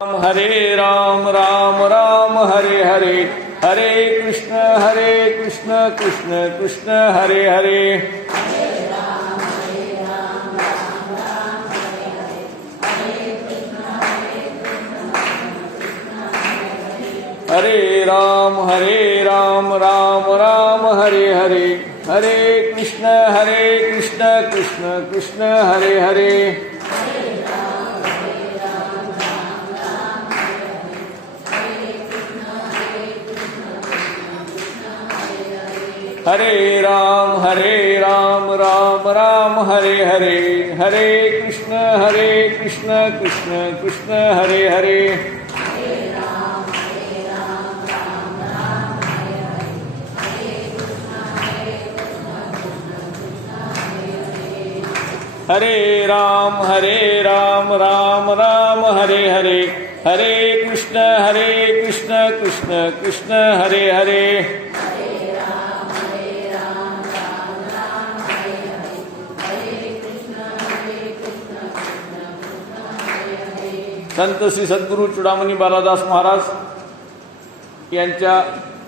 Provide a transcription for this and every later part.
हरे राम राम राम हरे हरे, हरे कृष्ण कृष्ण कृष्ण हरे हरे। हरे राम राम राम हरे हरे, हरे कृष्ण कृष्ण कृष्ण हरे हरे। हरे राम राम राम हरे हरे, हरे कृष्ण कृष्ण कृष्ण हरे हरे। हरे राम राम राम हरे हरे, हरे कृष्ण कृष्ण कृष्ण हरे हरे। संत श्री सद्गुरू चूडामणी बालादास महाराज यांच्या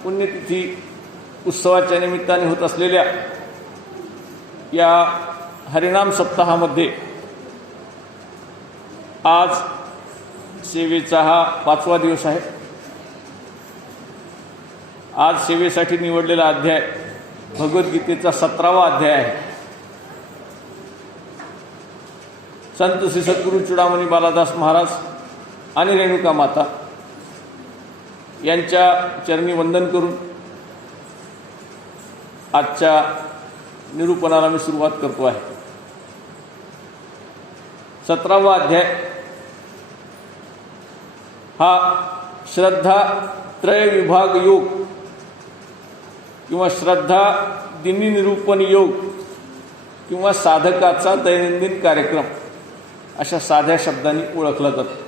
पुण्यतिथी उत्सवाच्या निमित्ताने होत असलेल्या या हरिनाम सप्ताहामध्ये आज सेवेचा हा 5वा दिवस आहे। आज सेवेसाठी निवडलेला अध्याय भगवद्गीतेचा 17वा अध्याय आहे। संत श्री सद्गुरू चूडामणी बालादास महाराज आणि रेणुका माता यांच्या चरणी वंदन करून आजच्या निरूपणाला मी सुरुवात करतो आहे। 17वा अध्याय हा श्रद्धा त्रय विभाग योग किंवा श्रद्धा दिनी निरूपण योग किंवा साधकाचा दैनंदिन कार्यक्रम अशा साध्या शब्दांनी ओळखला जातो।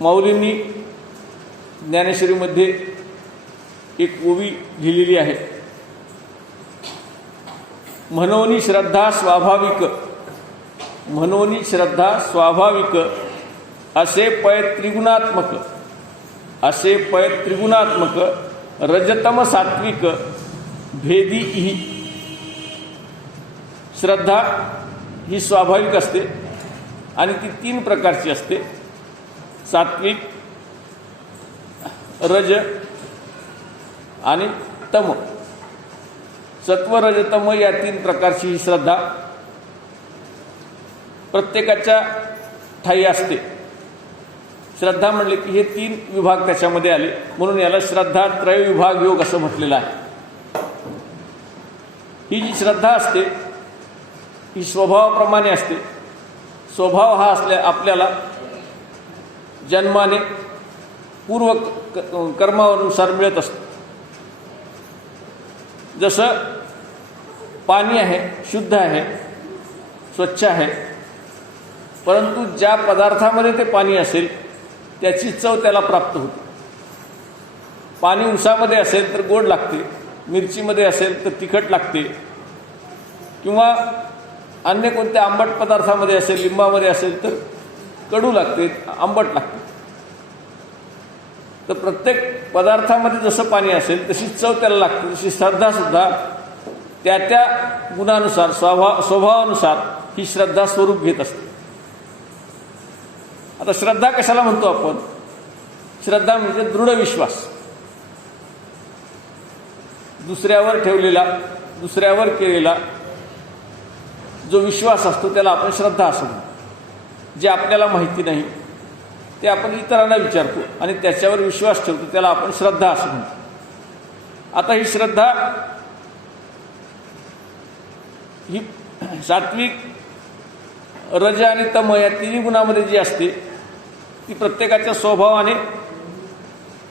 माऊलींनी ज्ञानेश्वरीमध्ये एक ओवी लिहिलेली आहे। म्हणोनी श्रद्धा स्वाभाविक, म्हणोनी श्रद्धा स्वाभाविक असे पय त्रिगुणात्मक, असे पय त्रिगुणात्मक रजतम सात्विक भेदी ही श्रद्धा ही स्वाभाविक असते आणि ती 3 प्रकारची असते। सात्विक, रज आणि तम। सत्व रज तम या 3 प्रकारची ही श्रद्धा प्रत्येकाच्या ठायी असते। श्रद्धा म्हणले की हे 3 विभाग त्याच्यामध्ये आले, म्हणून याला श्रद्धा त्रय विभाग योग असं म्हटलेलं आहे। ही जी श्रद्धा असते ही स्वभावाप्रमाणे असते। स्वभाव हा असल्या आपल्याला जन्माने पूर्व कर्मानुसार मिळत असतो। जसं पाणी आहे, शुद्ध आहे, स्वच्छ आहे, परंतु ज्या पदार्थामध्ये ते पाणी असेल त्याची चव त्याला प्राप्त होते। पाणी उसामध्ये असेल तर गोड लागते, मिरचीमध्ये असेल तर तिखट लागते, किंवा अन्य कोणत्या आंबट पदार्थामध्ये असेल, लिंबामध्ये असेल तर कडू लागते, आंबट लागते। तर प्रत्येक पदार्थामध्ये जसं पाणी असेल तशी चव त्याला लागते, तशी श्रद्धा सुद्धा त्या गुणानुसार स्वभावानुसार ही श्रद्धा स्वरूप घेत असते। आता श्रद्धा कशाला म्हणतो आपण? श्रद्धा म्हणजे दृढ विश्वास, दुसऱ्यावर ठेवलेला, दुसऱ्यावर केलेला जो विश्वास असतो त्याला आपण श्रद्धा असं म्हणतो। जे आपल्याला माहिती नाही ते आपण इतरांना विचारतो आणि त्याच्यावर विश्वास ठेवतो, त्याला आपण श्रद्धा असं म्हणतो। आता ही श्रद्धा ही सात्विक, रज आणि तम या 3 गुणामध्ये जी असते ती प्रत्येकाच्या स्वभावाने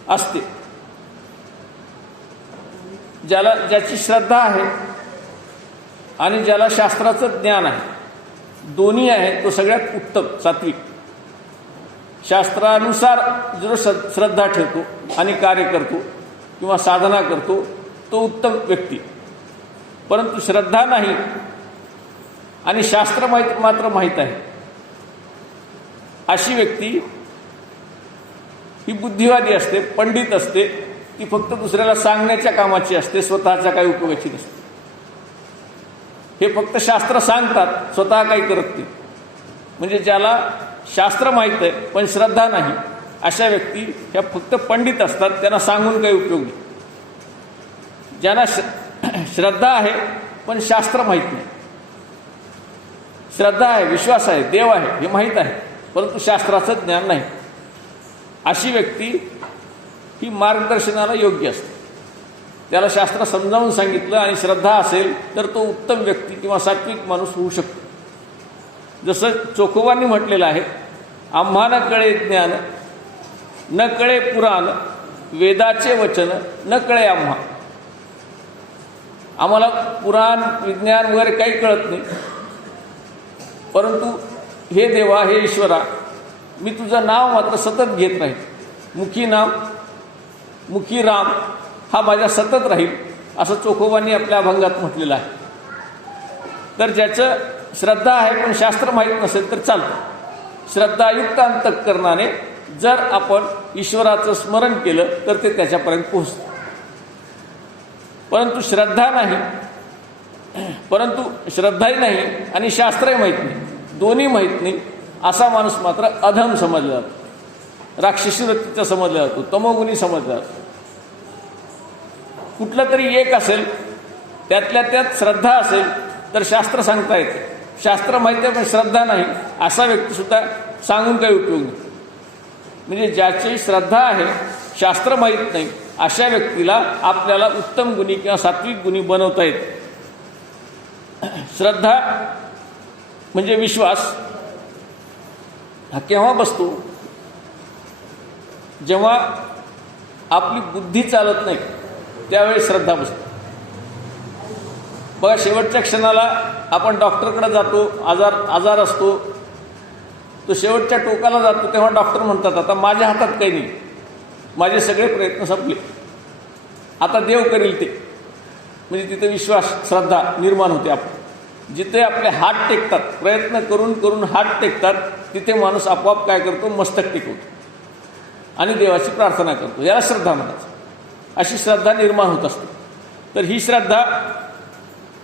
असते। ज्याची श्रद्धा आहे आणि ज्याला शास्त्राचं ज्ञान आहे, दोन्ही आहे, तो सगळ्यात उत्तम सात्विक। शास्त्रानुसार जो श्रद्धा ठेवतो आणि कार्य करतो किंवा साधना करतो तो उत्तम व्यक्ती। परंतु श्रद्धा नाही आणि शास्त्र मात्र माहीत आहे अशी व्यक्ती ही बुद्धिवादी असते, पंडित असते, ती फक्त दुसऱ्याला सांगण्याच्या कामाची असते, स्वतःच्या काही उपयोगाची नसते. हे फक्त शास्त्र सांगतात, स्वतः काही करत नाही. म्हणजे ज्याला शास्त्र माहीत आहे पण श्रद्धा नाही, अशा व्यक्ती ह्या फक्त पंडित असतात, त्यांना सांगून काही उपयोग नाही. ज्यांना श्रद्धा आहे पण शास्त्र माहीत नाही, श्रद्धा आहे, विश्वास आहे, देव आहे हे माहीत आहे, परंतु शास्त्राचं ज्ञान नाही, अशी व्यक्ती ही मार्गदर्शनाला योग्य असते. त्याला शास्त्र समजावून सांगितलं आणि श्रद्धा असेल तर तो उत्तम व्यक्ती किंवा सात्विक माणूस होऊ शकतो. जसं चोखोबांनी म्हटलेलं आहे, आम्हा न कळे ज्ञान न कळे पुराण, वेदाचे वचन न कळे आम्हा. आम्हाला पुराण विज्ञान वगैरे काही कळत नाही, परंतु हे देवा, हे ईश्वरा, मी तुझं नाव मात्र सतत घेत राहील. मुखी नाम, मुखी राम हा माझ्या सतत राहील, असं चोखोबांनी आपल्या अभंगात म्हटलेलं आहे. तर ज्याचं श्रद्धा आहे पण शास्त्र माहीत नसेल तर चालतं. श्रद्धायुक्त अंतःकरणाने जर आपण ईश्वराचं स्मरण केलं तर ते त्याच्यापर्यंत पोहोचतं. परंतु श्रद्धा नाही, परंतु श्रद्धाही नाही आणि शास्त्रही माहीत नाही, दोन्ही माहीत नाही, असा माणूस मात्र अधम समजला जातो, राक्षसी वृत्तीचा समजला जातो, तमोगुणी समजला जातो. कुठलं तरी एक असेल, त्यातल्या त्यात श्रद्धा असेल तर शास्त्र सांगता येते. शास्त्र माहिती आहे पण श्रद्धा नाही, असा व्यक्तीसुद्धा सांगून काही उपयोग नाही. म्हणजे ज्याची श्रद्धा आहे, शास्त्र माहीत नाही, अशा व्यक्तीला आपल्याला उत्तम गुणी किंवा सात्विक गुणी बनवता येते. श्रद्धा म्हणजे विश्वास हा केव्हा बसतो? जेव्हा आपली बुद्धी चालत नाही त्यावेळी श्रद्धा बसते. बघा, शेवटच्या क्षणाला आपण डॉक्टरकडे जातो, आजार असतो, तो शेवटच्या टोकाला जातो, तेव्हा डॉक्टर म्हणतात आता माझ्या हातात काही नाही, माझे सगळे प्रयत्न संपले, आता देव करील ते. म्हणजे तिथे विश्वास, श्रद्धा निर्माण होते. आपण जिथे आपले हात टेकतात, प्रयत्न करून करून हात टेकतात, तिथे माणूस आपोआप काय करतो? मस्तक टेकवतो आणि देवाची प्रार्थना करतो. याला श्रद्धा म्हणायचं. अशी श्रद्धा निर्माण होत असते. तर ही श्रद्धा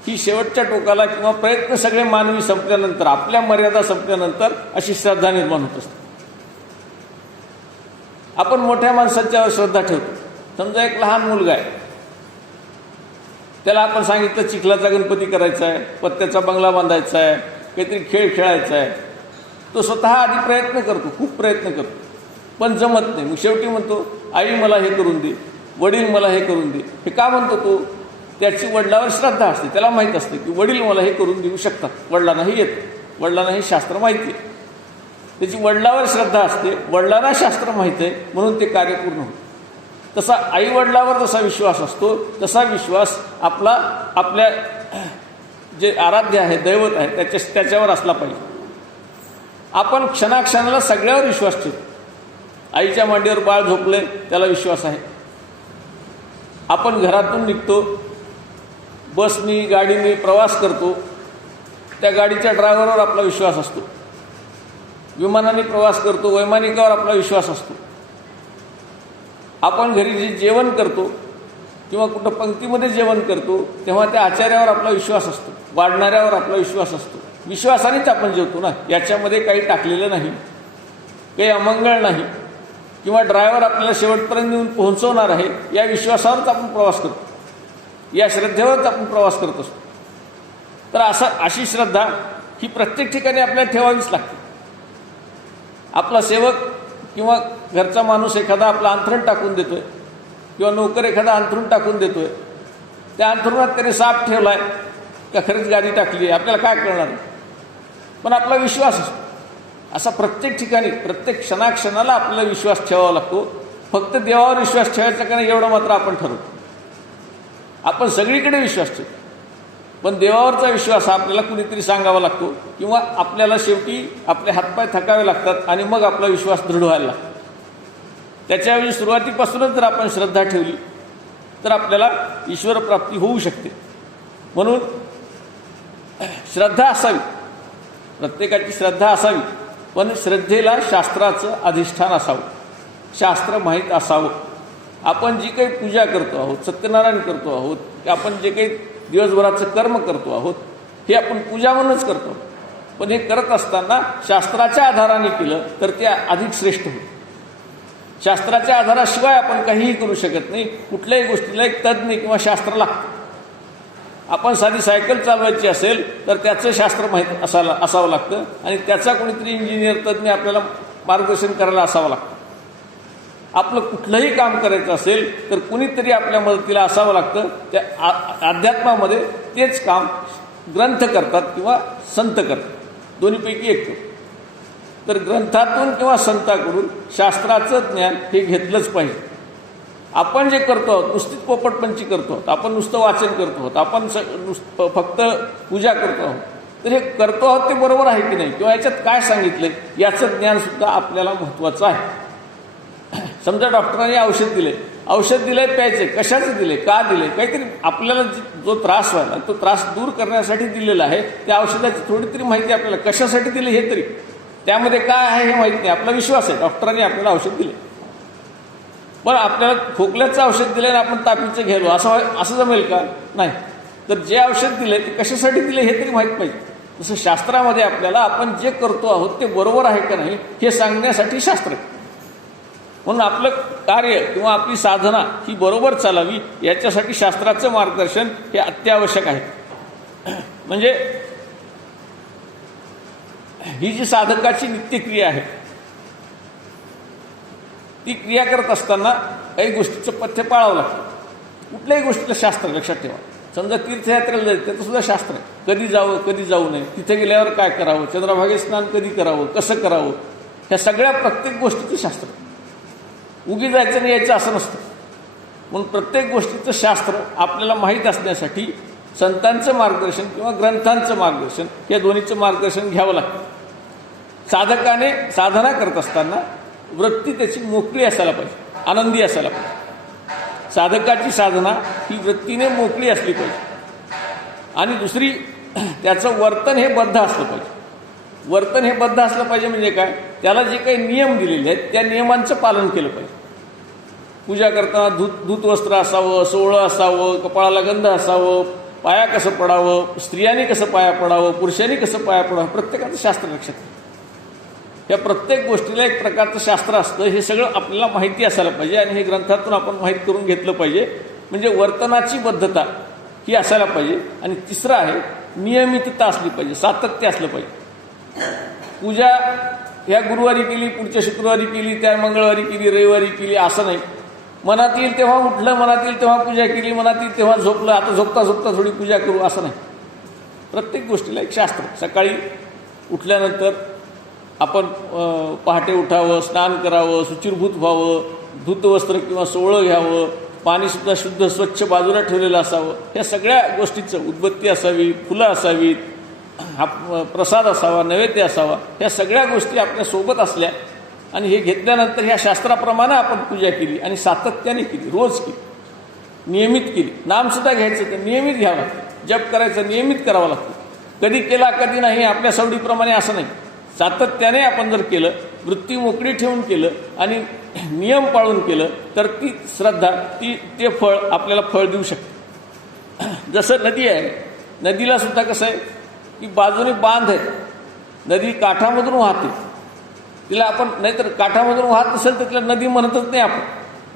ही शेवटच्या टोकाला किंवा प्रयत्न सगळे मानवी संपल्यानंतर, आपल्या मर्यादा संपल्यानंतर अशी श्रद्धा निर्माण होत असते. आपण मोठ्या माणसांच्यावर श्रद्धा ठेवतो. समजा एक लहान मुलगा आहे, त्याला आपण सांगितलं चिखलाचा गणपती करायचा आहे, पत्त्याचा बंगला बांधायचा आहे, काहीतरी खेळ खेळायचा आहे, तो स्वतः आधी प्रयत्न करतो, खूप प्रयत्न करतो, पण जमत नाही. मग शेवटी म्हणतो आई मला हे करून दे, वडील मला हे करून दे. हे का म्हणतो तो? त्याची वडिलावर श्रद्धा असते, त्याला माहीत असते की वडील मला हे करून देऊ शकतात, वडिलांनाही येतं, वडिलांना हे शास्त्र माहिती आहे. त्याची वडिलावर श्रद्धा असते, वडिलांना शास्त्र माहिती आहे, म्हणून ते कार्य पूर्ण होतं. तसा आईवडिलावर जसा विश्वास असतो, तसा विश्वास आपल्या जे आराध्य आहे, दैवत आहे, त्याच्यावर असला पाहिजे. आपण क्षणाक्षणाला सगळ्यावर विश्वास ठेवतो. आईच्या मांडीवर बाळ झोपले, त्याला विश्वास आहे. आपण घरातून निघतो, बसनी गाडीने प्रवास करतो, त्या गाडीच्या ड्रायव्हरवर आपला विश्वास असतो. विमानाने प्रवास करतो, वैमानिकावर आपला विश्वास असतो. आपण घरी जे जेवण करतो किंवा कुठं पंक्तीमध्ये जेवण करतो तेव्हा त्या आचार्यावर आपला विश्वास असतो, वाढणाऱ्यावर आपला विश्वास असतो. विश्वासानेच आपण जेवतो ना, याच्यामध्ये काही टाकलेलं नाही, काही अमंगळ नाही, किंवा ड्रायव्हर आपल्याला शेवटपर्यंत येऊन पोहोचवणार आहे या विश्वासावरच आपण प्रवास करतो, या श्रद्धेवरच आपण प्रवास करत असतो. तर अशी श्रद्धा ही प्रत्येक ठिकाणी आपल्याला ठेवावीच लागते. आपला सेवक किंवा घरचा माणूस एखादा आपला अंथरूण टाकून देतोय किंवा नोकर एखादा अंथरूण टाकून देतोय, त्या अंथरुणात त्याने साप ठेवलाय का खरीच गादी टाकली आहे आपल्याला काय कळणार? पण आपला विश्वास असतो. असा प्रत्येक ठिकाणी प्रत्येक क्षणाक्षणाला आपल्याला विश्वास ठेवावा लागतो. फक्त देवावर विश्वास ठेवायचा का नाही एवढं मात्र आपण ठरवतो. आपण सगळीकडे विश्वास ठेवतो, पण देवावरचा विश्वास हा आपल्याला कुणीतरी सांगावा लागतो किंवा आपल्याला शेवटी आपले हातपाय थकावे लागतात आणि मग आपला विश्वास दृढ व्हायला लागतो. त्याच्यावेळी सुरुवातीपासूनच जर आपण श्रद्धा ठेवली तर आपल्याला ईश्वर प्राप्ती होऊ शकते. म्हणून श्रद्धा असावी, प्रत्येकाची श्रद्धा असावी. पण श्रद्धेला शास्त्राचं अधिष्ठान असावं, शास्त्र माहीत असावं. आपण जी काही पूजा करतो आहोत, सत्यनारायण करतो आहोत, आपण जे काही दिवसभराचं कर्म करतो आहोत, हे आपण पूजा म्हणूनच करतो. पण हे करत असताना शास्त्राच्या आधाराने केलं तर ते अधिक श्रेष्ठ होईल. शास्त्राच्या आधाराशिवाय आपण काहीही करू शकत नाही. कुठल्याही गोष्टीला एक तज्ज्ञ किंवा शास्त्र लागतं. आपण साधी सायकल चालवायची असेल तर त्याचं शास्त्र माहीत असावं लागतं आणि त्याचा कोणीतरी इंजिनियर तज्ज्ञ आपल्याला मार्गदर्शन करायला असावं लागतं. आपलं कुठलंही काम करायचं असेल तर कुणीतरी आपल्या मदतीला असावं लागतं. त्या अध्यात्मामध्ये तेच काम ग्रंथ करतात किंवा संत करतात, दोन्हीपैकी एक. तर ग्रंथातून किंवा संताकडून शास्त्राचं ज्ञान हे घेतलंच पाहिजे. आपण जे करतो आहोत नुसतीच पोपटपंची करतो आहोत, आपण नुसतं वाचन करतो आहोत, आपण फक्त पूजा करतो आहोत, तर हे करतो आहोत ते बरोबर आहे की नाही किंवा याच्यात काय सांगितलं याचं ज्ञानसुद्धा आपल्याला महत्त्वाचं आहे. समजा डॉक्टरांनी औषध दिलंय प्यायचे, कशाचं दिले, का दिले, काहीतरी आपल्याला जो त्रास व्हायला तो त्रास दूर करण्यासाठी दिलेला आहे. त्या औषधाची थोडी तरी माहिती आपल्याला कशासाठी दिले हे तरी, त्यामध्ये काय आहे हे माहीत नाही. आपला विश्वास आहे डॉक्टरांनी आपल्याला औषध दिले, पण आपल्याला खोकल्याचं औषध दिलं आणि आपण तापीचं घ्यायलो असं जमेल का? नाही. तर जे औषध दिले ते कशासाठी दिले हे तरी माहीत पाहिजे. तसं शास्त्रामध्ये आपल्याला आपण जे करतो आहोत ते बरोबर आहे का नाही हे सांगण्यासाठी शास्त्र आहे. म्हणून आपलं कार्य किंवा आपली साधना ही बरोबर चालावी याच्यासाठी शास्त्राचं मार्गदर्शन हे अत्यावश्यक आहे. म्हणजे ही जी साधकाची नित्यक्रिया आहे ती क्रिया करत असताना काही गोष्टीचं पथ्य पाळावं लागतं. कुठल्याही गोष्टीला शास्त्र लक्षात ठेवा. समजा तीर्थयात्रेला जायचं त्याचं सुद्धा शास्त्र आहे. कधी जावं, कधी जाऊ नये, तिथे गेल्यावर काय करावं, चंद्रभागे स्नान कधी करावं, कसं करावं, ह्या सगळ्या प्रत्येक गोष्टीचं शास्त्र. उगी जायचं नाही यायचं असं नसतं. म्हणून प्रत्येक गोष्टीचं शास्त्र आपल्याला माहीत असण्यासाठी संतांचं मार्गदर्शन किंवा ग्रंथांचं मार्गदर्शन या दोन्हीचं मार्गदर्शन घ्यावं लागतं. साधकाने साधना करत असताना वृत्ती त्याची मोकळी असायला पाहिजे, आनंदी असायला पाहिजे. साधकाची साधना ही वृत्तीने मोकळी असली पाहिजे. आणि दुसरी त्याचं वर्तन हे बद्ध असलं पाहिजे. वर्तन हे बद्ध असलं पाहिजे म्हणजे काय, त्याला जे काही नियम दिलेले आहेत त्या नियमांचं पालन केलं पाहिजे. पूजा करताना धूत वस्त्र असावं, सोवळं असावं, कपाळाला गंध असावं, पाया कसं पडावं, स्त्रियांनी कसं पाया पडावं, पुरुषांनी कसं पाया पडावं, प्रत्येकाचं शास्त्र लक्षात ठेवा. या प्रत्येक गोष्टीला एक प्रकारचं शास्त्र असतं. हे सगळं आपल्याला माहिती असायला पाहिजे आणि हे ग्रंथातून आपण माहीत करून घेतलं पाहिजे. म्हणजे वर्तनाची बद्धता ही असायला पाहिजे. आणि तिसरं आहे नियमितता असली पाहिजे, सातत्य असलं पाहिजे. पूजा ह्या गुरुवारी केली, पुढच्या शुक्रवारी केली, त्या मंगळवारी केली, रविवारी केली असं नाही. मनात येईल तेव्हा उठलं, मनात येईल तेव्हा पूजा केली, मनात येईल तेव्हा झोपलं, आता झोपता झोपता थोडी पूजा करू असं नाही. प्रत्येक गोष्टीला एक शास्त्र. सकाळी उठल्यानंतर आपण पहाटे उठावं, स्नान करावं, शुचिर्भूत व्हावं, धूतवस्त्र किंवा सोवळं घ्यावं, पाणीसुद्धा शुद्ध स्वच्छ बाजूला ठेवलेलं असावं. ह्या सगळ्या गोष्टीचं उदबत्ती असावी, फुलं असावीत, हा प्रसाद असावा, नैवेद्य असावा. ह्या सगळ्या गोष्टी आपल्यासोबत असल्या आणि हे घेतल्यानंतर ह्या शास्त्राप्रमाणे आपण पूजा केली आणि सातत्याने केली, रोज केली, नियमित केली. नामसुद्धा घ्यायचं तर नियमित घ्यावं लागतं, जप करायचं नियमित करावं लागतं. कधी केला कधी नाही आपल्या सवडीप्रमाणे असं नाही. सातत्याने आपण जर केलं, वृत्ती मोकळी ठेवून केलं आणि नियम पाळून केलं तर ती श्रद्धा ते फळ आपल्याला फळ देऊ शकते. जसं नदी आहे, नदीला सुद्धा कसं आहे की बाजूने बांध आहे, नदी काठामधून वाहते. तिला आपण नाहीतर काठामधून वाहत नसेल तर तिला नदी म्हणतच नाही आपण.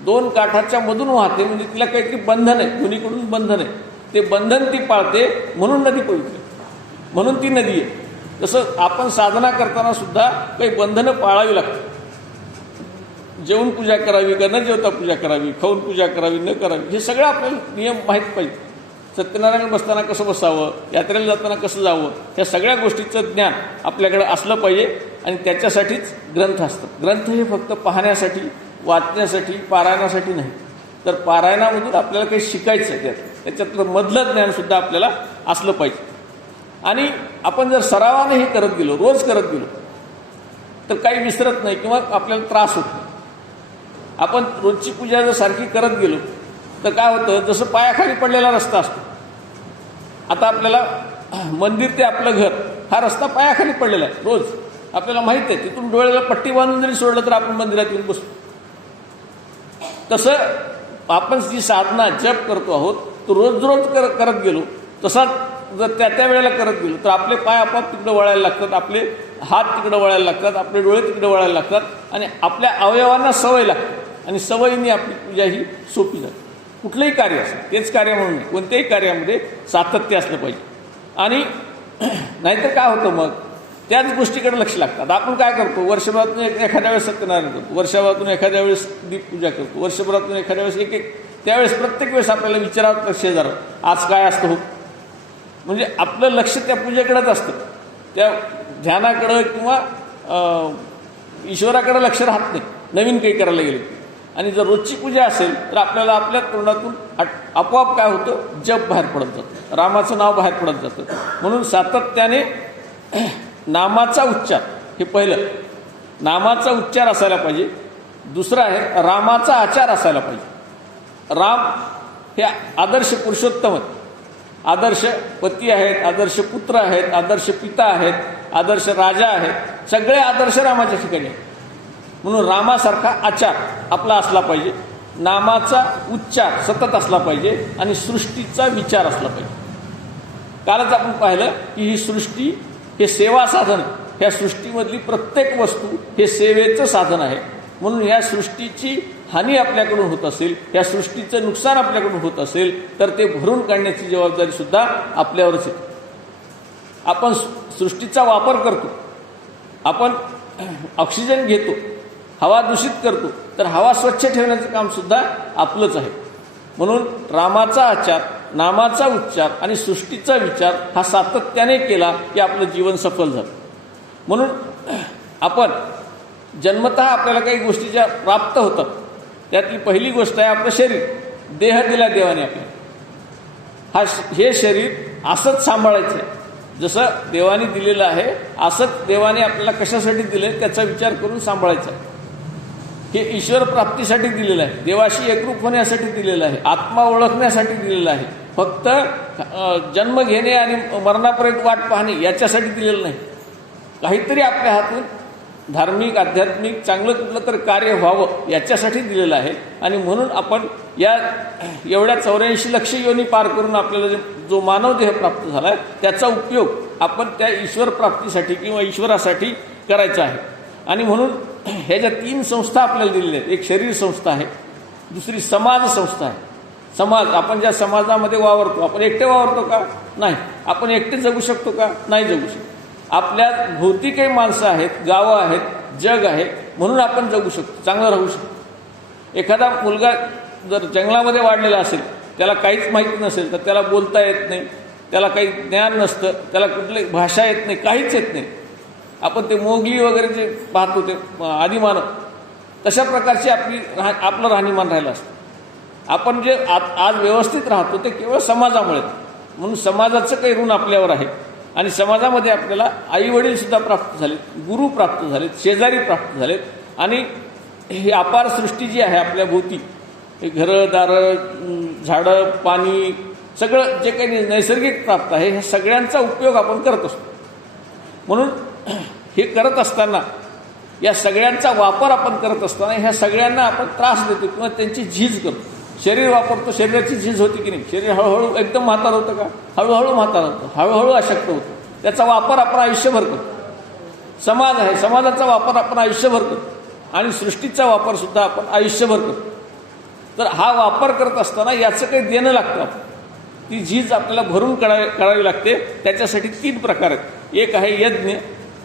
दोन काठाच्या मधून वाहते म्हणजे तिला काहीतरी बंधन आहे, दोन्हीकडून बंधन आहे. ते बंधन ती पाळते म्हणून नदी पवित्र, म्हणून ती नदी आहे. तसं आपण साधना करताना सुद्धा काही बंधनं पाळावी लागतात. जेवून पूजा करावी का न जेवता पूजा करावी, खाऊन पूजा करावी न करावी, हे सगळं आपल्याला नियम माहीत पाहिजे. सत्यनारायण बसताना कसं बसावं, यात्रेला जाताना कसं जावं, या सगळ्या गोष्टीचं ज्ञान आपल्याकडे असलं पाहिजे. आणि त्याच्यासाठीच ग्रंथ असतात. ग्रंथ हे फक्त पाहण्यासाठी, वाचण्यासाठी, पारायणासाठी नाही, तर पारायणामधून आपल्याला काही शिकायचं आहे. त्याच्यातलं मधलं ज्ञानसुद्धा आपल्याला असलं पाहिजे. आणि आपण जर सरावाने हे करत गेलो, रोज करत गेलो तर काही विसरत नाही किंवा आपल्याला त्रास होत नाही. आपण रोजची पूजा जर सारखी करत गेलो तर काय होतं, जसं पायाखाली पडलेला रस्ता असतो. आता आपल्याला मंदिर ते आपलं घर हा रस्ता पायाखाली पडलेला आहे रोज. आपल्याला माहीत आहे, तिथून डोळ्याला पट्टी बांधून जरी सोडलं तर आपण मंदिरात येऊन बसतो. तसं आपण जी साधना जप करतो आहोत तो रोज रोज करत गेलो, तसाच जर त्या वेळेला करत गेलो तर आपले पाय आपोआप तिकडं वळायला लागतात, आपले हात तिकडं वळायला लागतात, आपले डोळे तिकडं वळायला लागतात आणि आपल्या अवयवांना सवय लागते आणि सवयीने आपली पूजा ही सोपी जाते. कुठलंही कार्य असेल, तेच कार्य म्हणून नाही, कोणत्याही कार्यामध्ये सातत्य असलं पाहिजे. आणि नाहीतर काय होतं, मग त्याच गोष्टीकडे लक्ष लागतात. आपण काय करतो, वर्षभरातून एखाद्या वेळेस सत्यनारायण करतो, वर्षभरातून एखाद्या वेळेस दीपपूजा करतो, वर्षभरातून एखाद्या वेळेस एक त्यावेळेस प्रत्येक वेळेस आपल्याला विचारावं लक्ष जातं, आज काय असतं हो. म्हणजे आपलं लक्ष त्या पूजेकडेच असतं, त्या ध्यानाकडं किंवा ईश्वराकडे लक्ष राहत नाही नवीन काही करायला गेलं. आणि जर रोजची पूजा असेल तर आपल्याला आपल्या तोंडातून आपोआप काय होतं, जप बाहेर पडत जातं, रामाचं नाव बाहेर पडत जातं. म्हणून सातत्याने नामाचा उच्चार, हे पहिलं नामाचा उच्चार असायला पाहिजे. दुसरं आहे रामाचा आचार असायला पाहिजे. राम हे आदर्श पुरुषोत्तम आहेत, आदर्श पती आहेत, आदर्श पुत्र आहेत, आदर्श पिता आहेत, आदर्श राजा आहेत, सगळे आदर्श रामाच्या ठिकाणी आहेत. म्हणून रामासारखा आचार आपला असला पाहिजे, नामाचा उच्चार सतत असला पाहिजे आणि सृष्टीचा विचार असला पाहिजे. कालच आपण पाहिलं की ही सृष्टी हे सेवा साधन, ह्या सृष्टीमधली प्रत्येक वस्तू हे सेवेचं साधन आहे. म्हणून ह्या सृष्टीची हानी आपल्याकडून होत असेल, ह्या सृष्टीचं नुकसान आपल्याकडून होत असेल तर ते भरून काढण्याची जबाबदारी सुद्धा आपल्यावरच येते. आपण सृष्टीचा वापर करतो, आपण ऑक्सिजन घेतो, हवा दूषित करतो, तर हवा स्वच्छ ठेवण्याचं काम सुद्धा आपलंच आहे. म्हणून रामाचा आचार, नामाचा उच्चार आणि सृष्टीचा विचार हा सातत्याने केला की आपलं जीवन सफल झालं. म्हणून आपण जन्मतः आपल्याला काही गोष्टी ज्या प्राप्त होतात त्यातली पहिली गोष्ट आहे आपलं शरीर. देह दिला देवाने आपल्याला, हे शरीर असंच सांभाळायचं आहे, जसं देवाने दिलेलं आहे असंच देवाने आपल्याला कशासाठी दिलं त्याचा विचार करून सांभाळायचा आहे. हे ईश्वर प्राप्तीसाठी दिलेलं आहे, देवाशी एकरूप होण्यासाठी दिलेलं आहे, आत्मा ओळखण्यासाठी दिलेलं आहे. फक्त जन्म घेणे आणि मरणापर्यंत वाट पाहणे याच्यासाठी दिलेलं नाही. काहीतरी आपल्या हातून धार्मिक आध्यात्मिक चांगलं कुठलं तर कार्य व्हावं याच्यासाठी दिलेलं आहे. आणि म्हणून आपण या एवढ्या 84 लक्ष योनी पार करून आपल्याला जो मानव देह प्राप्त झाला आहे त्याचा उपयोग आपण त्या ईश्वर प्राप्तीसाठी किंवा ईश्वरासाठी करायचा आहे. आणि म्हणून ह्या ज्या 3 संस्था आपल्याला दिलेल्या आहेत, एक शरीर संस्था आहे, दुसरी समाज संस्था आहे. समाज, आपण ज्या समाजामध्ये वावरतो, आपण एकटे वावरतो का? नाही. आपण एकटे जगू शकतो का? नाही जगू शकतो. आपल्या भोवती काही माणसं आहेत, गावं आहेत, जग आहे, म्हणून आपण जगू शकतो, चांगलं राहू शकतो. एखादा मुलगा जर जंगलामध्ये वाढलेला असेल, त्याला काहीच माहिती नसेल तर त्याला बोलता येत नाही, त्याला काही ज्ञान नसतं, त्याला कुठली भाषा येत नाही, काहीच येत नाही. आपण ते मोगली वगैरे जे पाहतो ते आदिमानव, तशा प्रकारची आपलं राहणीमान राहिलं असतं. आपण जे आज व्यवस्थित राहतो ते केवळ समाजामुळे. म्हणून समाजाचं काही ऋण आपल्यावर आहे. आणि समाजामध्ये आपल्याला आईवडीलसुद्धा प्राप्त झालेत, गुरु प्राप्त झालेत, शेजारी प्राप्त झालेत. आणि ही अपार सृष्टी जी आहे आपल्या भोवती, हे घरं दारं झाडं पाणी सगळं जे काही नैसर्गिक प्राप्त आहे ह्या सगळ्यांचा उपयोग आपण करत असतो. म्हणून हे करत असताना, या सगळ्यांचा वापर आपण करत असताना ह्या सगळ्यांना आपण त्रास देतो किंवा त्यांची झीज करतो. शरीर वापरतो, शरीराची झीज होती की नाही? शरीर हळूहळू एकदम म्हातार होतं का? हळूहळू म्हातार होतं, हळूहळू अशक्त होतं. त्याचा वापर आपण आयुष्यभर करतो. समाज आहे, समाजाचा वापर आपण आयुष्यभर करतो आणि सृष्टीचा वापरसुद्धा आपण आयुष्यभर करतो. तर हा वापर करत असताना याचं काही देणं लागतं. ती झीज आपल्याला भरून करावी लागते. त्याच्यासाठी 3 प्रकार आहेत. एक आहे यज्ञ,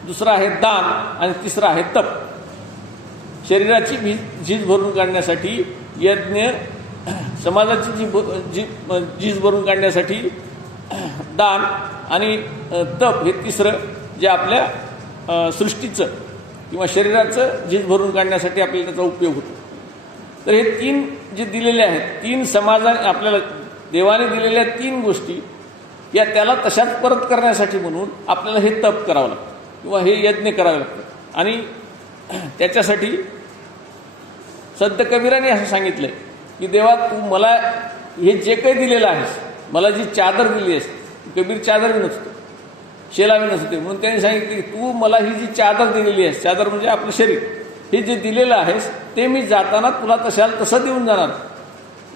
दुसरा आहे दान आणि तिसरा आहे तप. शरीराची झीज भरून काढण्यासाठी यज्ञ, समाजाची झीज भरून काढण्यासाठी दान आणि तप हे तिसरं जे आपल्या सृष्टीचं किंवा शरीराचं झीज भरून काढण्यासाठी आपल्याला त्याचा उपयोग होतो. तर हे 3 जे दिलेले आहेत, 3 समाजाने आपल्याला देवाने दिलेल्या 3 गोष्टी या त्याला तशाच परत करण्यासाठी म्हणून आपल्याला हे तप करावं लागतं किंवा हे यज्ञ करावे लागतात. आणि त्याच्यासाठी संत कबीराने असं सांगितलं की देवा तू मला हे जे काही दिलेलं आहेस, मला जी चादर दिली आहेस, कबीर चादर नसतो, शेलावी नसते. म्हणून त्यांनी सांगितले की तू मला ही जी चादर दिलेली आहेस, चादर म्हणजे आपलं शरीर, हे जे दिलेलं आहेस ते मी जाताना तुला तसं देऊन जाणार,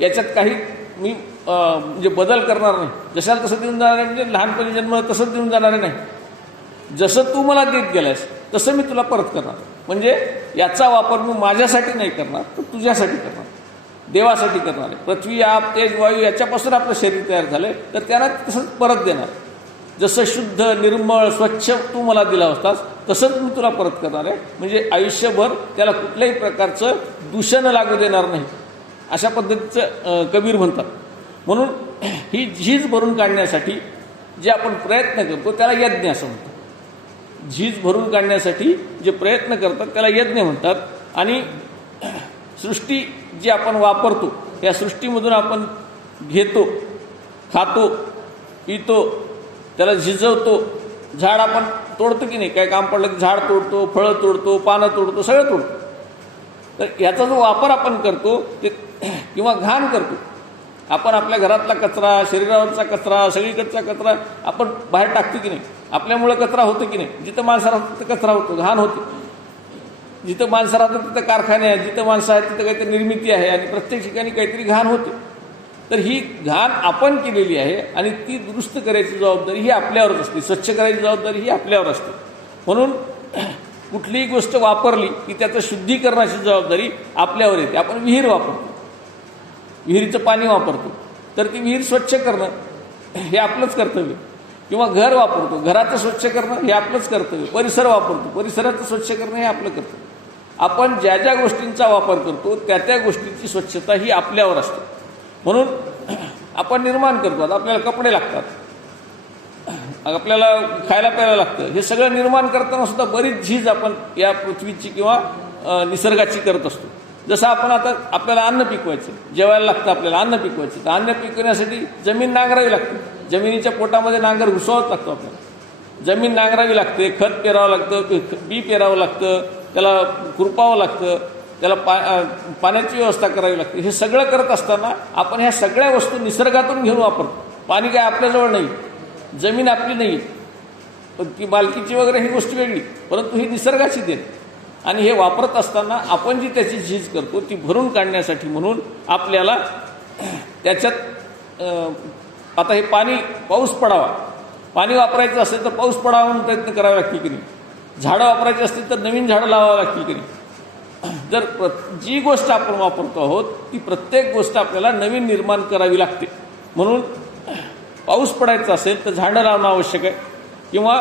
याच्यात काही मी म्हणजे बदल करणार नाही. जशाला तसं देऊन जाणार आहे म्हणजे लहानपणी जन्म तसंच देऊन जाणार नाही. जसं तू मला देत गेलास तसं मी तुला परत करणार. म्हणजे याचा वापर मी माझ्यासाठी नाही करणार, तर तुझ्यासाठी करणार, देवासाठी करणार आहे. पृथ्वी, आप, तेज, वायू याच्यापासून आपलं शरीर तयार झालं तर त्यांना तसंच परत देणार. जसं शुद्ध, निर्मळ, स्वच्छ तू मला दिला होतास तसंच मी तुला परत करणार आहे. म्हणजे आयुष्यभर त्याला कुठल्याही प्रकारचं दूषण लागू देणार नाही, अशा पद्धतीचं कबीर म्हणतात. म्हणून ही झीज भरून काढण्यासाठी जे आपण प्रयत्न करतो त्याला यज्ञ असं म्हणतात. झीज भरून काढण्यासाठी जे प्रयत्न करतात त्याला यज्ञ म्हणतात. आणि सृष्टी जी आपण वापरतो या सृष्टीमधून आपण घेतो, खातो, पितो, त्याला झिजवतो. झाड आपण तोडतो की नाही, काय काम पडलं की झाड तोडतो, फळं तोडतो, पानं तोडतो, सगळं तोडतो. तर याचा जो वापर आपण करतो ते किंवा घाण करतो, आपण आपल्या घरातला कचरा, शरीरावरचा कचरा, सगळीकडचा कचरा आपण बाहेर टाकतो की नाही, आपल्यामुळं कचरा होतो की नाही. जिथं माणसं राहतात तिथं कचरा होतो, घाण होते. जिथं माणसं राहतात तिथं कारखाने आहेत, जिथं माणसं आहेत तिथं काहीतरी निर्मिती आहे आणि प्रत्येक ठिकाणी काहीतरी घाण होते. तर ही घाण आपण केलेली आहे आणि ती दुरुस्त करायची जबाबदारी ही आपल्यावरच असते, स्वच्छ करायची जबाबदारी ही आपल्यावर असते. म्हणून कुठलीही गोष्ट वापरली की त्याचं शुद्धीकरणाची जबाबदारी आपल्यावर येते. आपण विहीर वापरतो, विहिरीचं पाणी वापरतो, तर ती विहीर स्वच्छ करणं हे आपलंच कर्तव्य. किंवा घर वापरतो, घराचं स्वच्छ करणं हे आपलंच कर्तव्य. परिसर वापरतो, परिसराचं स्वच्छ करणं हे आपलं कर्तव्य. आपण ज्या ज्या गोष्टींचा वापर करतो त्या त्या गोष्टींची स्वच्छता ही आपल्यावर असते. म्हणून आपण निर्माण करतो. आता आपल्याला कपडे लागतात, आपल्याला खायला प्यायला लागतं, हे सगळं निर्माण करताना सुद्धा बरीच झीज आपण या पृथ्वीची किंवा निसर्गाची करत असतो. जसं आपण आता आपल्याला अन्न पिकवायचं, जेवायला लागतं, आपल्याला अन्न पिकवायचं, तर अन्न पिकवण्यासाठी जमीन नांगरावी लागते. जमिनीच्या पोटामध्ये नांगर घुसवावंच लागतो आपल्याला. जमीन नांगरावी लागते, खत पेरावं लागतं, बी पेरावं लागतं, त्याला खुरपावं लागतं, त्याला पाण्याची व्यवस्था करावी लागते. हे सगळं करत असताना आपण ह्या सगळ्या वस्तू निसर्गातून घेऊन वापरतो. पाणी काय आपल्याजवळ नाही, जमीन आपली नाही, ती मालकीची वगैरे ही गोष्ट वेगळी, परंतु ही निसर्गाची देण. आणि हे वापरत असताना आपण जी त्याची झीज करतो ती भरून काढण्यासाठी म्हणून आपल्याला त्याच्यात आता हे पाणी, पाऊस पडावा, पाणी वापरायचं असेल तर पाऊस पडावा म्हणून प्रयत्न करावे लागतील की नाही. झाडं वापरायची असतील तर नवीन झाडं लावावं लागतील की नाही. जर जी गोष्ट आपण वापरतो आहोत ती प्रत्येक गोष्ट आपल्याला नवीन निर्माण करावी लागते. म्हणून पाऊस पडायचा असेल तर झाडं लावणं आवश्यक आहे, किंवा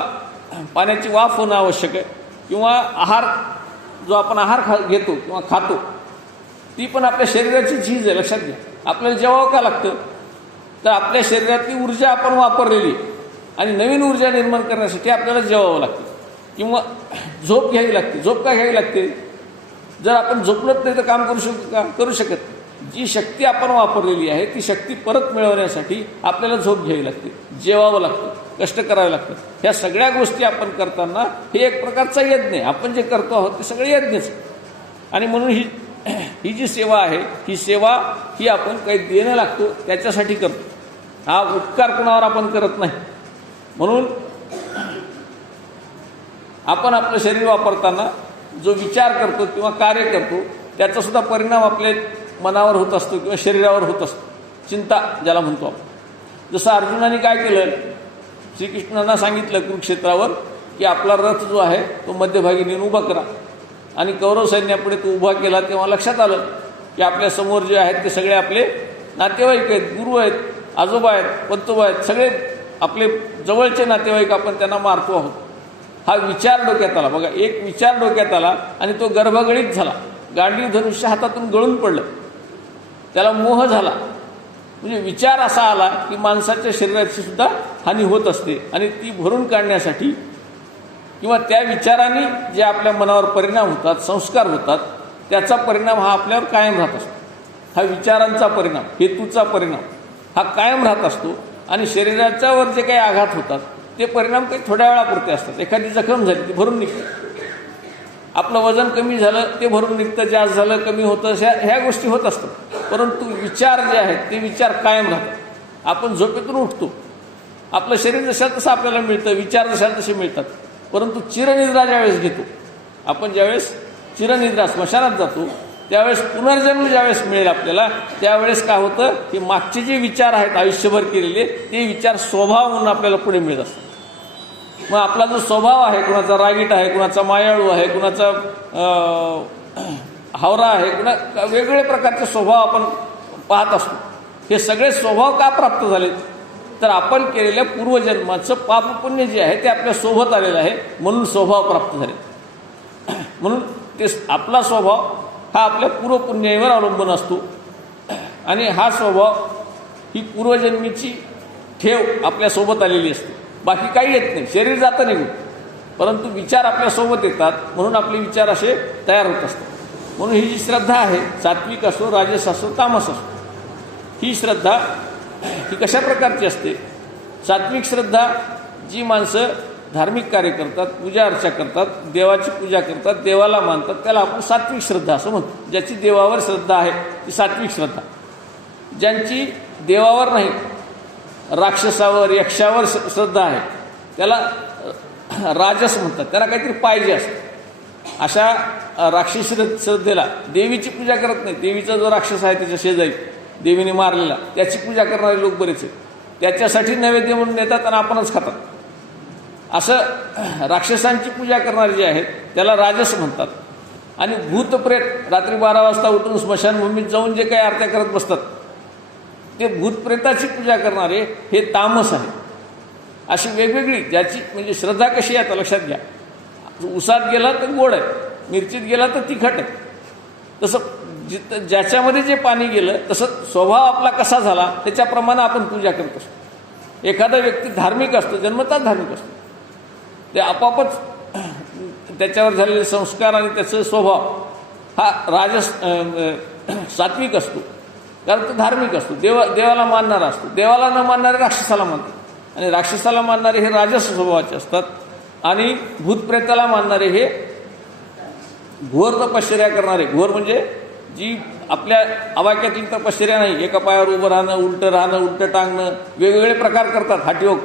पाण्याची वाफ होणं आवश्यक आहे, किंवा आहार जो आपण आहार घेतो किंवा खातो ती पण आपल्या शरीराची झीज आहे. लक्षात घ्या, आपल्याला जेवावं का लागतं, तर आपल्या शरीरातली ऊर्जा आपण वापरलेली आणि नवीन ऊर्जा निर्माण करण्यासाठी आपल्याला जेवावं लागतं, किंवा झोप घ्यावी लागते. झोप का घ्यावी लागते, जर आपण झोपलत नाही तर काम करू शकत. जी शक्ती आपण वापरलेली आहे ती शक्ती परत मिळवण्यासाठी आपल्याला झोप घ्यावी लागते, जेवावं लागतं, कष्ट करावे लागतात. ह्या सगळ्या गोष्टी आपण करताना हे एक प्रकारचा यज्ञ आहे. आपण जे करतो आहोत ते सगळे यज्ञच. आणि म्हणून ही जी सेवा आहे ही सेवा ही आपण काही देणं लागतो त्याच्यासाठी करतो. हा उपकार कुणावर आपण करत नाही. म्हणून आपण आपलं शरीर वापरताना जो विचार करतो किंवा कार्य करतो त्याचासुद्धा परिणाम आपल्या मनावर होत असतो किंवा शरीरावर होत असतो. चिंता ज्याला म्हणतो आपण. जसं अर्जुनाने काय केलं, श्रीकृष्णांना सांगितलं कुरुक्षेत्रावर की आपला रथ जो आहे तो मध्यभागी नेऊन उभा करा. आणि कौरव सैन्यापुढे तो उभा केला तेव्हा लक्षात आलं की आपल्या समोर जे आहेत ते सगळे आपले नातेवाईक आहेत, गुरु आहेत, आजोबा आहेत, पंतोबा आहेत, सगळे आपले जवळचे नातेवाईक, आपण त्यांना मारतो आहोत. हा विचार डोक्यात आला. बघा, एक विचार डोक्यात आला आणि तो गर्भगळीत झाला. गांडीव धनुष्य हातातून गळून पडलं, त्याला मोह झाला. म्हणजे विचार असा आला की माणसाच्या शरीराची सुद्धा हानी होत असते आणि ती भरून काढण्यासाठी किंवा त्या विचारांनी जे आपल्या मनावर परिणाम होतात, संस्कार होतात, त्याचा परिणाम हा आपल्यावर कायम राहत असतो. हा विचारांचा परिणाम, हेतूचा परिणाम हा कायम राहत असतो. आणि शरीराच्यावर जे काही आघात होतात ते परिणाम काही थोड्या वेळापुरते असतात. एखादी जखम झाली ती भरून निघते, आपलं वजन कमी झालं ते भरून निघतं, जास्त झालं कमी होतं, ह्या गोष्टी होत असतात. परंतु विचार जे आहेत ते विचार कायम राहतात. आपण झोपेतून उठतो आपलं शरीर जशा तसं आपल्याला मिळतं, विचार जशा तसे मिळतात. परंतु चिरनिद्रा ज्यावेळेस घेतो आपण, ज्यावेळेस चिरनिद्रा स्मशानात जातो, त्यावेळेस पुनर्जन्म ज्यावेळेस मिळेल आपल्याला, त्यावेळेस काय होतं की मागचे जे विचार आहेत आयुष्यभर केलेले, ते विचार स्वभाव म्हणून आपल्याला पुढे मिळत असतात. मग आपला जो स्वभाव आहे, कुणाचा रागीट आहे, कुणाचा मायाळू आहे, कुणाचा हावरा आहे, वेगवेगळे प्रकारचे स्वभाव आपण पाहत असतो. हे सगळे स्वभाव का प्राप्त झाले? तर आपण केलेल्या पूर्वजन्माचं पापपुण्य जे आहे ते आपल्या सोबत आलेलं आहे, म्हणून स्वभाव प्राप्त झाले. म्हणून ते आपला स्वभाव हा आपल्या पूर्वपुण्यावर अवलंबून असतो. आणि हा स्वभाव ही पूर्वजन्मीची ठेव आपल्यासोबत आलेली असते, बाकी काही येत नाही. शरीर जातं निघून, परंतु विचार आपल्यासोबत येतात, म्हणून आपले विचार असे तयार होत असतात. म्हणून ही जी श्रद्धा आहे, सात्विक असो, राजस असो, तामस असो, ही श्रद्धा ही कशा प्रकारची असते? सात्विक श्रद्धा जी माणसं धार्मिक कार्य करतात, पूजा अर्चा करतात, देवाची पूजा करतात, देवाला मानतात, त्याला आपण सात्विक श्रद्धा असं म्हणतो. ज्याची देवावर श्रद्धा आहे ती सात्विक श्रद्धा. ज्यांची देवावर नाही, राक्षसावर, यक्षावर श्रद्धा आहे, त्याला राजस म्हणतात. त्याला काहीतरी पाहिजे असतं. अशा राक्षसी श्रद्धेला देवीची पूजा करत नाही. देवीचा जो राक्षस आहे त्याच्या शेजारी देवीने मारलेला, त्याची पूजा करणारे लोक बरेच आहेत. त्याच्यासाठी नैवेद्य म्हणून येतात आणि आपणच खातात. असं राक्षसांची पूजा करणारे जे आहेत त्याला राजस म्हणतात. आणि भूतप्रेत रात्री 12 वाजता उठून स्मशानभूमीत जाऊन जे काही आरत्या करत बसतात, ते भूतप्रेताची पूजा करणारे हे तामस आहे. अशी वेगवेगळी ज्याची म्हणजे श्रद्धा कशी आहे आता लक्षात घ्या. उसात गेला तर गोड आहे, मिरचीत गेला तर तिखट आहे. तसं ज्याच्यामध्ये जे पाणी गेलं तसं स्वभाव आपला कसा झाला त्याच्याप्रमाणे आपण पूजा करत असतो. एखादा व्यक्ती धार्मिक असतो, जन्मतःच धार्मिक असतो, ते आपोआपच त्याच्यावर झालेले संस्कार आणि त्याचा स्वभाव हा राजस सात्विक असतो, कारण तो धार्मिक असतो, देवाला मानणारा असतो. देवाला न मानणारे राक्षसाला मानतात, आणि राक्षसाला मानणारे हे राजस स्वभावाचे असतात. आणि भूतप्रेताला मानणारे हे घोर तपश्चर्या करणारे. घोर म्हणजे जी आपल्या आवाक्यातील तपश्चर्या नाही, एका पायावर उभं राहणं, उलटं टांगणं, वेगवेगळे प्रकार करतात. हठयोग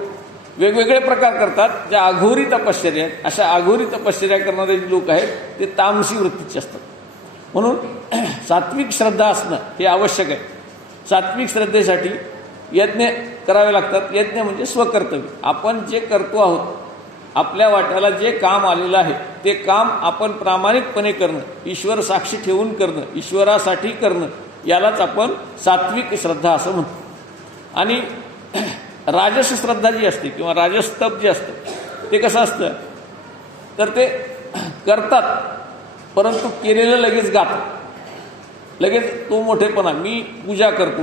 वेगवेगळे प्रकार करतात, ज्या अघोरी तपश्चर्या आहेत. अशा अघोरी तपश्चर्या करणारे जे लोक आहेत ते तामसी वृत्तीचे असतात. म्हणून सात्विक श्रद्धा असणं हे आवश्यक आहे. सात्विक श्रद्धेसाठी यज्ञ करावे लागतात. यज्ञ म्हणजे स्वकर्तव्य. आपण जे करतो आहोत, आपल्या वाट्याला जे काम आलेलं आहे ते काम आपण प्रामाणिकपणे करणं, ईश्वर साक्षी ठेवून करणं, ईश्वरासाठी करणं, यालाच आपण सात्विक श्रद्धा असं म्हणतो. आणि राजस श्रद्धा जी असते किंवा राजस्तप जे असतं ते कसं असतं, तर ते करतात परंतु केलेलं लगेच गातं. लगेच तो मोठेपणा, मी पूजा करतो,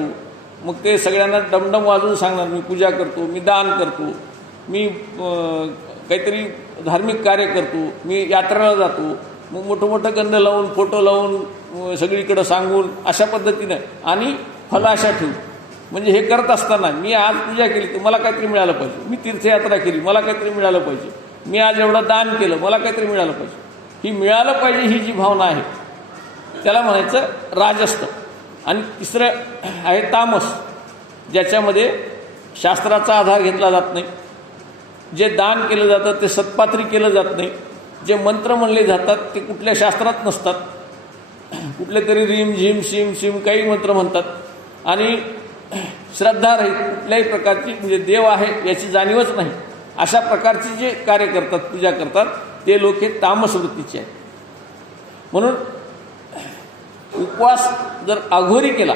मग ते सगळ्यांना डमडम वाजवून सांगणार मी पूजा करतो, मी दान करतो, मी काहीतरी धार्मिक कार्य करतो, मी यात्रेला जातो, मग मोठं गंध लावून, फोटो लावून, सगळीकडं सांगून, अशा पद्धतीनं आणि फलाशा ठेवून. म्हणजे हे करत असताना मी आज पूजा केली तर मला काहीतरी मिळालं पाहिजे, मी तीर्थयात्रा केली मला काहीतरी मिळालं पाहिजे, मी आज एवढं दान केलं मला काहीतरी मिळालं पाहिजे, ही मिळालं पाहिजे ही जी भावना आहे त्याला म्हणायचं राजस्तप. आणि तिसरं आहे तामस, ज्याच्यामध्ये शास्त्राचा आधार घेतला जात नाही, जे दान केलं जातं ते सत्पात्री केलं जात नाही, जे मंत्र म्हणले जातात ते कुठल्या शास्त्रात नसतात, कुठले तरी रिम झिम शिम शिम काही मंत्र म्हणतात. आणि श्रद्धा रहित कुठल्याही प्रकारची म्हणजे देव आहे याची जाणीवच नाही, अशा प्रकारचे जे कार्य करतात, पूजा करतात, ते लोक हे तामस वृत्तीचे आहेत. म्हणून उपवास जर अघोरी केला,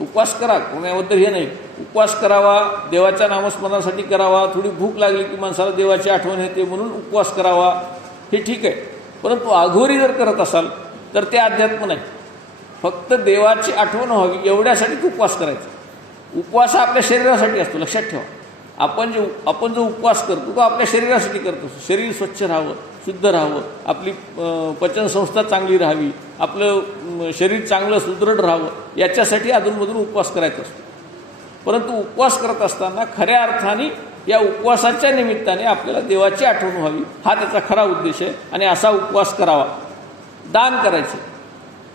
उपवास करा, कोणाबद्दल हे नाही, उपवास करावा, देवाच्या नामस्मरणासाठी करावा, थोडी भूक लागली की माणसाला देवाची आठवण येते म्हणून उपवास करावा, हे ठीक आहे. परंतु अघोरी जर करत असाल तर ते अध्यात्म नाही. फक्त देवाची आठवण व्हावी एवढ्यासाठी उपवास करायचा. उपवास हा आपल्या शरीरासाठी असतो, लक्षात ठेवा. आपण जो उपवास करतो तो आपल्या शरीरासाठी करतो. शरीर स्वच्छ राहावं, शुद्ध राहावं, आपली पचनसंस्था चांगली राहावी, आपलं शरीर चांगलं सुदृढ राहावं, याच्यासाठी अधूनमधून उपवास करायचा असतो. परंतु उपवास करत असताना खऱ्या अर्थाने या उपवासाच्या निमित्ताने आपल्याला देवाची आठवण व्हावी, हा त्याचा खरा उद्देश आहे. आणि असा उपवास करावा. दान करायचे,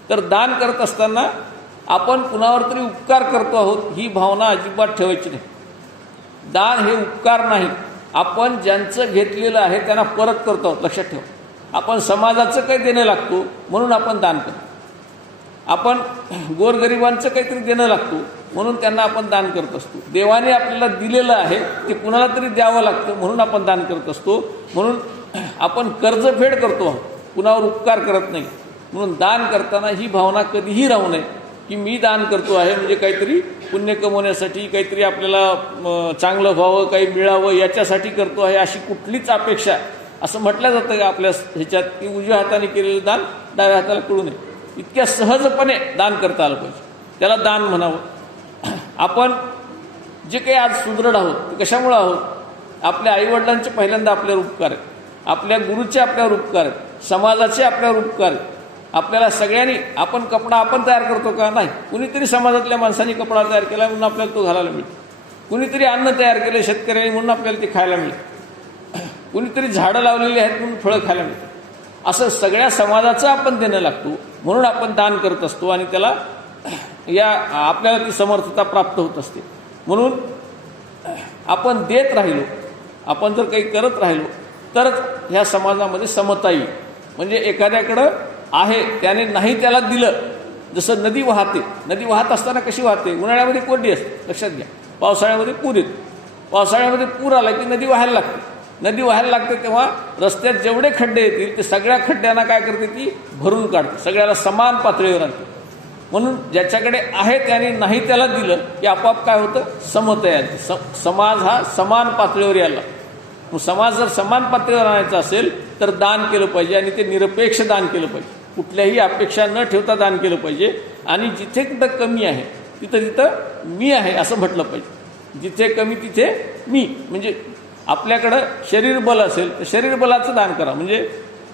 तर दान करत असताना आपण कुणावर तरी उपकार करतो आहोत ही भावना अजिबात ठेवायची नाही. दान हे उपकार नाही, आपण ज्यांचं घेतलेलं आहे त्यांना परत करतो आहोत. लक्षात ठेवा, आपण समाजाचं काही देणं लागतो म्हणून आपण दान करतो. आपण गोरगरिबांचं काहीतरी देणं लागतो म्हणून त्यांना आपण दान करत असतो. देवाने आपल्याला दिलेलं आहे ते कुणाला तरी द्यावं लागतं म्हणून आपण दान करत असतो. म्हणून आपण कर्जफेड करतो, कुणावर उपकार करत नाही. म्हणून दान करताना ही भावना कधीही राहू नये की मी दान करतो आहे म्हणजे काहीतरी पुण्य कमवण्यासाठी, काहीतरी आपल्याला चांगलं व्हावं, काही मिळावं याच्यासाठी करतो आहे, अशी कुठलीच अपेक्षा. असं म्हटलं जातं का आपल्या ह्याच्यात की उजव्या हाताने केलेलं दान डाव्या हाताला कळू नये. इतक्या सहजपणे दान करता आलं पाहिजे, त्याला दान म्हणावं. आपण जे काही आज सुदृढ आहोत ते कशामुळे आहोत? आपल्या आईवडिलांचे पहिल्यांदा आपल्यावर उपकार आहेत, आपल्या गुरुचे आपल्यावर उपकार आहेत, समाजाचे आपल्यावर उपकार आहेत. आपल्याला सगळ्यांनी, आपण कपडा आपण तयार करतो का? नाही. कुणीतरी समाजातल्या माणसांनी कपडा तयार केला म्हणून आपल्याला तो घालायला मिळतो. कुणीतरी अन्न तयार केलं शेतकऱ्यांनी म्हणून आपल्याला ते खायला मिळतं. कुणीतरी झाडं लावलेली आहेत म्हणून फळं खायला मिळतं. असं सगळ्या समाजाचं आपण देणं लागतो म्हणून आपण दान करत असतो आणि त्याला आपल्याला ती समर्थता प्राप्त होत असते. म्हणून आपण देत राहिलो, आपण जर काही करत राहिलो तरच ह्या समाजामध्ये समता येईल. म्हणजे एखाद्याकडं आहे त्याने नाही त्याला दिलं, जसं नदी वाहते, नदी वाहत असताना कशी वाहते? उन्हाळ्यामध्ये कोरडी असते, लक्षात घ्या. पावसाळ्यामध्ये पूर येतो, पावसाळ्यामध्ये पूर आला की नदी वाहायला लागते. नदी वाहायला लागते तेव्हा रस्त्यात जेवढे खड्डे येतील ते सगळ्या खड्ड्यांना काय करते? ती भरून काढते, सगळ्याला समान पातळीवर आणते. म्हणून ज्याच्याकडे आहे त्याने नाही त्याला दिलं की आपोआप काय होतं? समता येते. समाज हा समान पातळीवर यायला. मग समाज जर समान पातळीवर आणायचा असेल तर दान केलं पाहिजे आणि ते निरपेक्ष दान केलं पाहिजे. कुठल्याही अपेक्षा न ठेवता दान केलं पाहिजे. आणि जिथे कुठं कमी आहे तिथं तिथं मी आहे असं म्हटलं पाहिजे. जिथे कमी तिथे मी. म्हणजे आपल्याकडं शरीर बल असेल तर शरीर बलाचं दान करा. म्हणजे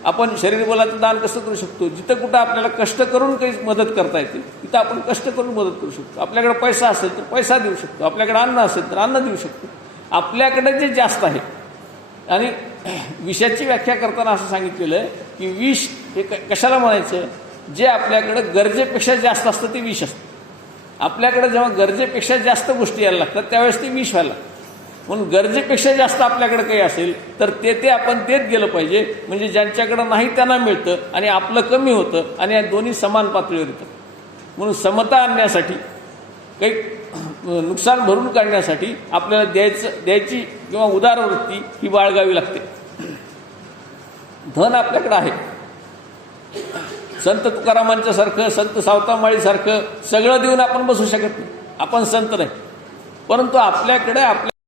आपण शरीर बलाचं दान कसं करू शकतो? जिथं कुठं आपल्याला कष्ट करून काही मदत करता येते तिथं आपण कष्ट करून मदत करू शकतो. आपल्याकडे पैसा असेल तर पैसा देऊ शकतो, आपल्याकडे अन्न असेल तर अन्न देऊ शकतो. आपल्याकडे जे जास्त आहे. आणि विषाची व्याख्या करताना असं सांगितलेलं आहे की विष हे कशाला म्हणायचं? जे आपल्याकडं गरजेपेक्षा जास्त असतं ते विष असतं. आपल्याकडे जेव्हा गरजेपेक्षा जास्त गोष्टी यायला लागतात त्यावेळेस ते विष व्हायला लागतं. म्हणून गरजेपेक्षा जास्त आपल्याकडे काही असेल तर ते आपण देत गेलं पाहिजे. म्हणजे ज्यांच्याकडं नाही त्यांना मिळतं आणि आपलं कमी होतं आणि या दोन्ही समान पातळीवर येतं. म्हणून समता आणण्यासाठी, काही नुकसान भरून काढण्यासाठी आपल्याला द्यायची किंवा उदारवृत्ती ही बाळगावी लागते. धन आपल्याकडं आहे. संत तुकारामांच्या सारखं, संत सावतामाळीसारखं सगळं देऊन आपण बसू शकत नाही. आपण संत नाही. परंतु आपल्याकडे